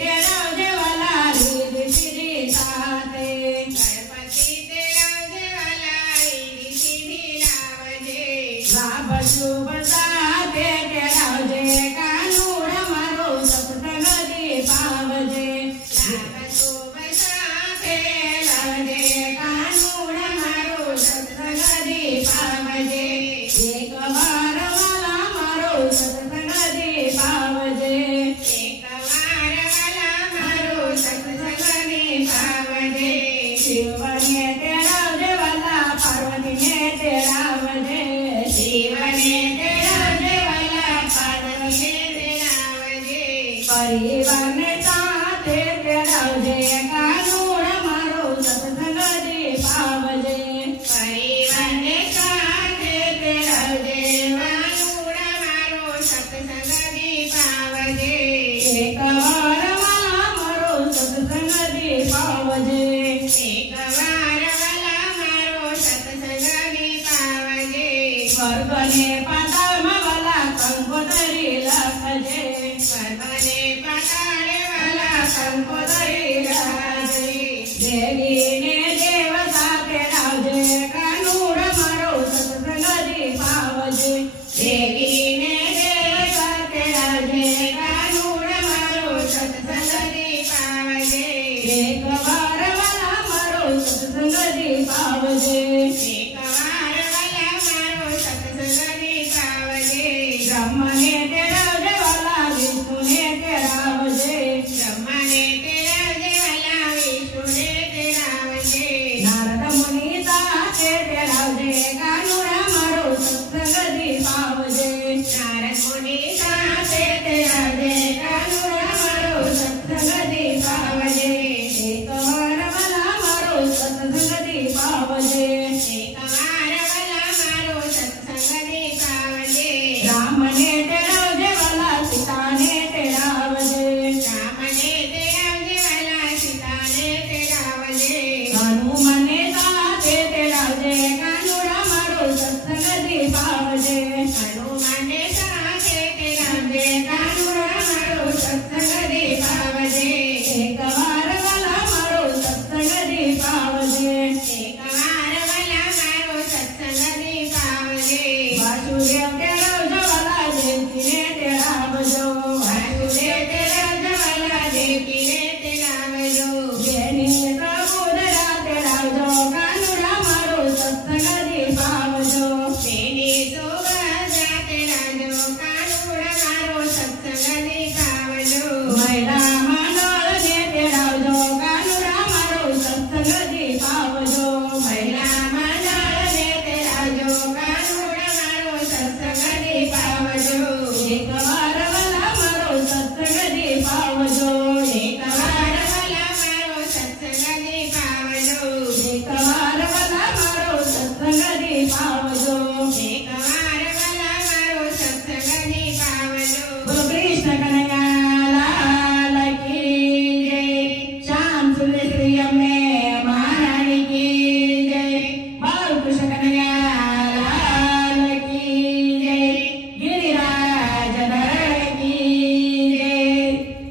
तेरावजे वाला रिधी सिधी साथे गणपती तेरावजे वाला रिधी सिधी लावजे लाभ शुभ साथे तेरावजे कानूड मारो सत्संग पावजे लाभ शुभ साथे लावजे कानूड मारो सत्संग पावजे एक वार वाला मारो सत्संग पावजे एक वार वाला मारो सत्संग पावजे शिवने तेरावजे वाला पार्वतीने तेरावजे शिवने तेरावजे वाला पार्वतीने तेरावजे परिवारने साथे तेरावजे कानूड मारो सत्संग पावजे परिवारने साथे तेरावजे कानूड मारो सत्संग पावजे एक वार वाला मारो सत्संग पावजे एक वार वाला मारो सत्संग पावजे स्वर्गने पाताळ वाला कंकोतरी लखजे सर्वने पाताळे वाला संकोतरी